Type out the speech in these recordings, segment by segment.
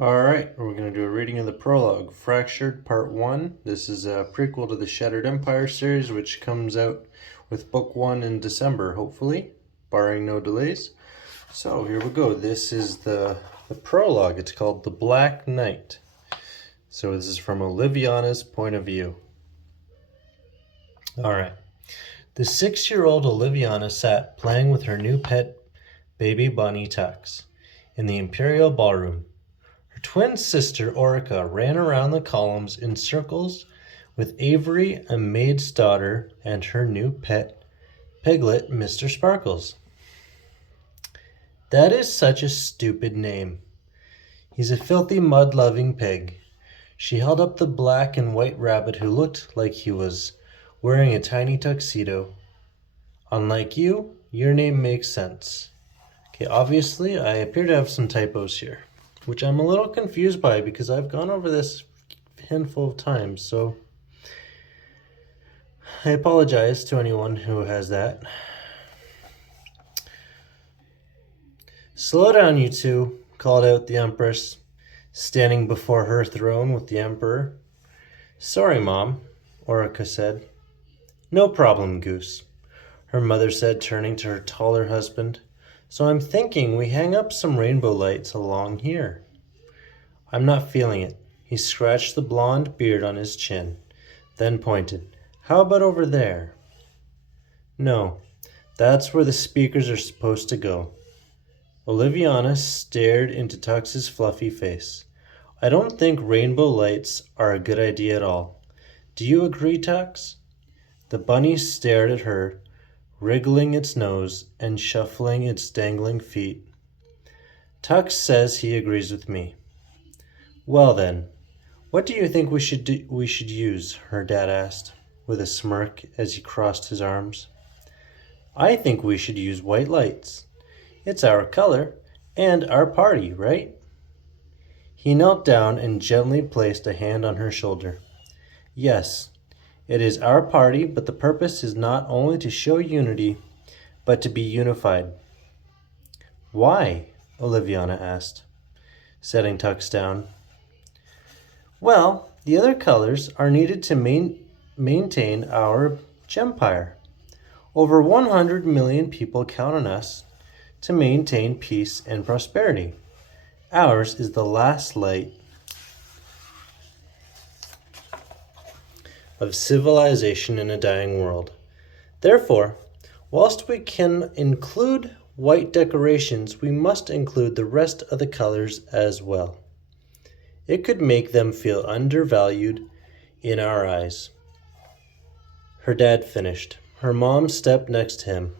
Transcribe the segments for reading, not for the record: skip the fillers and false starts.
Alright, we're going to do a reading of the prologue, Fractured Part 1. This is a prequel to the Shattered Empire series, which comes out with Book 1 in December, hopefully, barring no delays. So here we go. This is the prologue. It's called The Black Knight. So this is from Oliviana's point of view. Alright. The 6-year-old Oliviana sat playing with her new pet baby bunny Tux in the Imperial Ballroom. Her twin sister Orica ran around the columns in circles with Avery, a maid's daughter, and her new pet piglet, Mr. Sparkles. That is such a stupid name. He's a filthy, mud-loving pig. She held up the black and white rabbit who looked like he was wearing a tiny tuxedo. Unlike you, your name makes sense. Okay, obviously I appear to have some typos here, which I'm a little confused by because I've gone over this a handful of times, so I apologize to anyone who has that. Slow down, you two, called out the Empress, standing before her throne with the Emperor. Sorry, Mom, Orica said. No problem, Goose, her mother said, turning to her taller husband. So I'm thinking we hang up some rainbow lights along here. I'm not feeling it. He scratched the blonde beard on his chin, then pointed. How about over there? No, that's where the speakers are supposed to go. Oliviana stared into Tux's fluffy face. I don't think rainbow lights are a good idea at all. Do you agree, Tux? The bunny stared at her, wriggling its nose and shuffling its dangling feet. Tux says he agrees with me. Well then, what do you think we should use? Her dad asked, with a smirk as he crossed his arms. I think we should use white lights. It's our color and our party, right? He knelt down and gently placed a hand on her shoulder. Yes, it is our party, but the purpose is not only to show unity, but to be unified. Why? Oliviana asked, setting Tux down. Well, the other colors are needed to maintain our Gempire. Over 100 million people count on us to maintain peace and prosperity. Ours is the last light of civilization in a dying world. Therefore, whilst we can include white decorations, we must include the rest of the colors as well. It could make them feel undervalued in our eyes. Her dad finished. Her mom stepped next to him.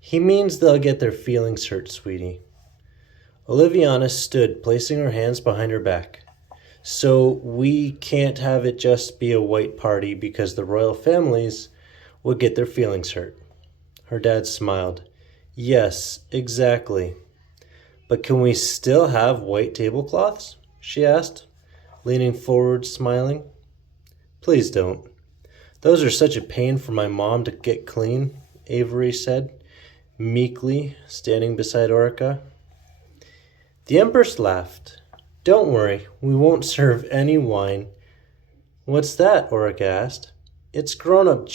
He means they'll get their feelings hurt, sweetie. Oliviana stood, placing her hands behind her back. So we can't have it just be a white party because the royal families would get their feelings hurt. Her dad smiled. Yes, exactly. But can we still have white tablecloths? She asked, leaning forward, smiling. Please don't. Those are such a pain for my mom to get clean, Avery said, meekly, standing beside Orica. The Empress laughed. Don't worry, we won't serve any wine. What's that? Orica asked. It's grown-up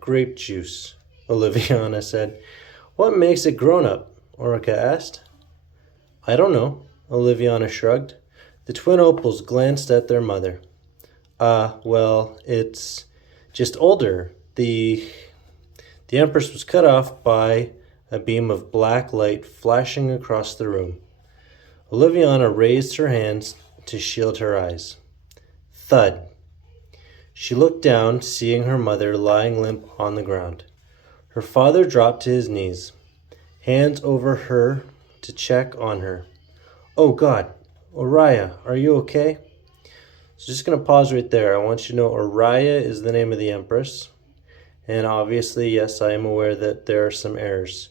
grape juice, Oliviana said. What makes it grown-up? Orica asked. I don't know, Oliviana shrugged. The twin opals glanced at their mother. Well, it's just older. The Empress was cut off by a beam of black light flashing across the room. Oliviana raised her hands to shield her eyes. Thud. She looked down, seeing her mother lying limp on the ground. Her father dropped to his knees, hands over her to check on her. Oh God, Oriah, are you okay? So just going to pause right there. I want you to know Oriah is the name of the Empress. And obviously, yes, I am aware that there are some errors.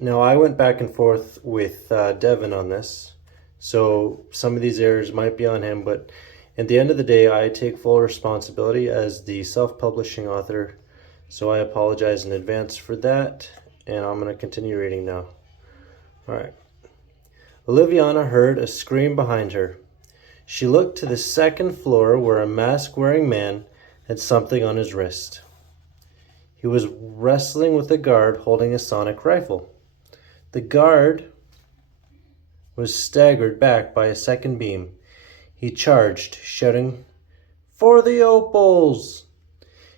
Now, I went back and forth with Devin on this, so some of these errors might be on him, but at the end of the day, I take full responsibility as the self-publishing author, so I apologize in advance for that, and I'm going to continue reading now. All right. Oliviana heard a scream behind her. She looked to the second floor where a mask-wearing man had something on his wrist. He was wrestling with a guard holding a sonic rifle. The guard was staggered back by a second beam. He charged, shouting, "For the opals!"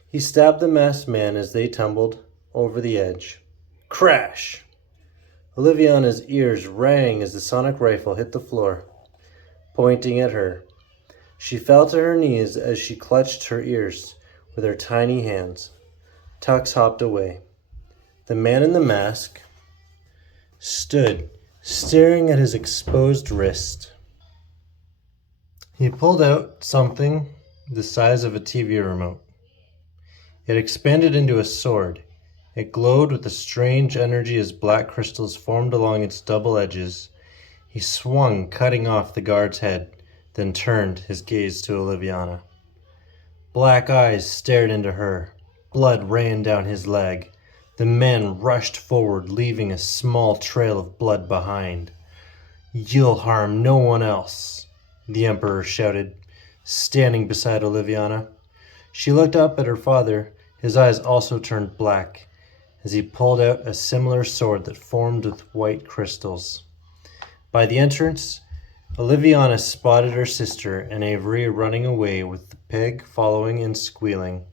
He stabbed the masked man as they tumbled over the edge. Crash! Oliviana's ears rang as the sonic rifle hit the floor, pointing at her. She fell to her knees as she clutched her ears with her tiny hands. Tux hopped away. The man in the mask stood, staring at his exposed wrist. He pulled out something the size of a TV remote. It expanded into a sword. It glowed with a strange energy as black crystals formed along its double edges. He swung, cutting off the guard's head, then turned his gaze to Oliviana. Black eyes stared into her. Blood ran down his leg. The man rushed forward, leaving a small trail of blood behind. "You'll harm no one else," the Emperor shouted, standing beside Oliviana. She looked up at her father. His eyes also turned black as he pulled out a similar sword that formed with white crystals. By the entrance, Oliviana spotted her sister and Avery running away with the pig following and squealing.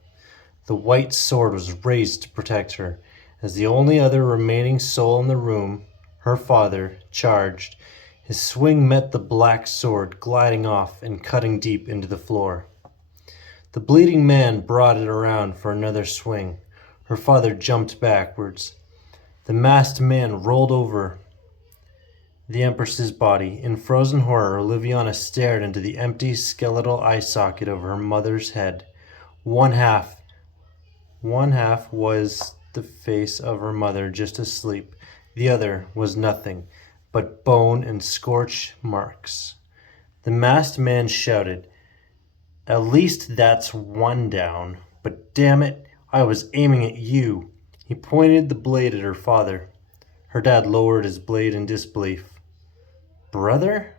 The white sword was raised to protect her. As the only other remaining soul in the room, her father charged. His swing met the black sword, gliding off and cutting deep into the floor. The bleeding man brought it around for another swing. Her father jumped backwards. The masked man rolled over the Empress's body. In frozen horror, Oliviana stared into the empty skeletal eye socket over her mother's head. One half was the face of her mother, just asleep. The other was nothing but bone and scorch marks. The masked man shouted, "At least that's one down. But damn it, I was aiming at you." He pointed the blade at her father. Her dad lowered his blade in disbelief. "Brother?"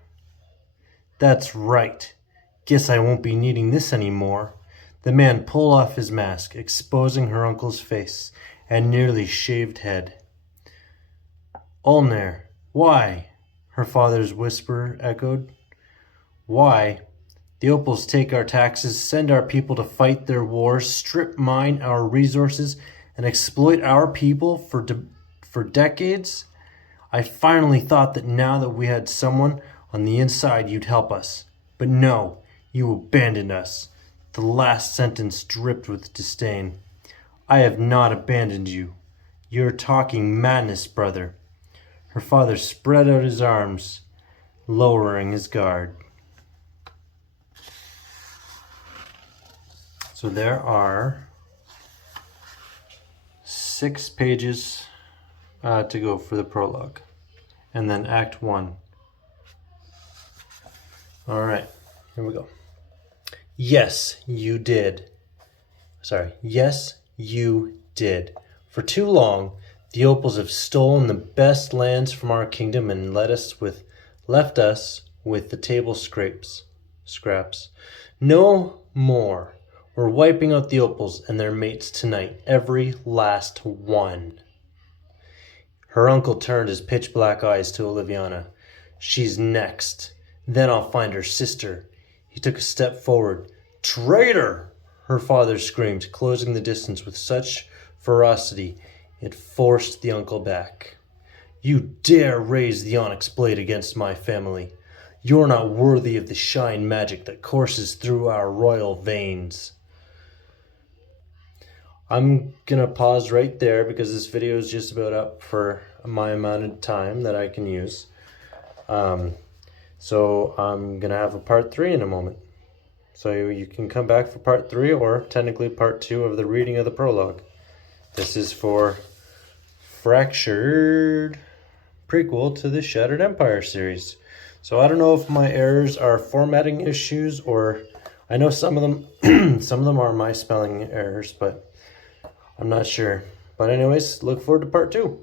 "That's right. Guess I won't be needing this anymore." The man pulled off his mask, exposing her uncle's face and nearly shaved head. "Ulner, why?" her father's whisper echoed. "Why? The Opals take our taxes, send our people to fight their wars, strip mine our resources, and exploit our people for decades? I finally thought that now that we had someone on the inside you'd help us. But no, you abandoned us." The last sentence dripped with disdain. "I have not abandoned you. You're talking madness, brother." Her father spread out his arms, lowering his guard. So there are 6 pages to go for the prologue, and then Act 1. All right, here we go. Yes, you did. Yes, you did. For too long, the Opals have stolen the best lands from our kingdom and left us with the table scraps. No more. We're wiping out the Opals and their mates tonight, every last one. Her uncle turned his pitch-black eyes to Oliviana. "She's next. Then I'll find her sister." He took a step forward. "Traitor!" her father screamed, closing the distance with such ferocity it forced the uncle back. "You dare raise the onyx blade against my family. You're not worthy of the shine magic that courses through our royal veins." I'm gonna pause right there because this video is just about up for my amount of time that I can use. So I'm gonna have a part 3 in a moment. So you can come back for part 3 or technically part 2 of the reading of the prologue. This is for Fractured, prequel to the Shattered Empire series. So I don't know if my errors are formatting issues, or I know some of them are my spelling errors, but I'm not sure. But anyways, look forward to part 2.